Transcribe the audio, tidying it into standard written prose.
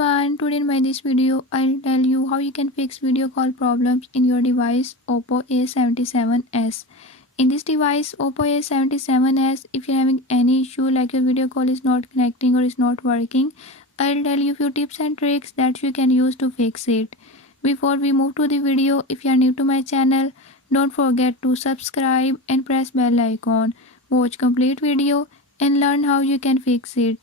everyone, today in my this video I'll tell you how you can fix video call problems in your device Oppo A77s. In this device Oppo A77s, if you're having any issue like your video call is not connecting or is not working, I'll tell you few tips and tricks that you can use to fix it. Before we move to the video, if you are new to my channel, don't forget to subscribe and press bell icon. Watch complete video and learn how you can fix it.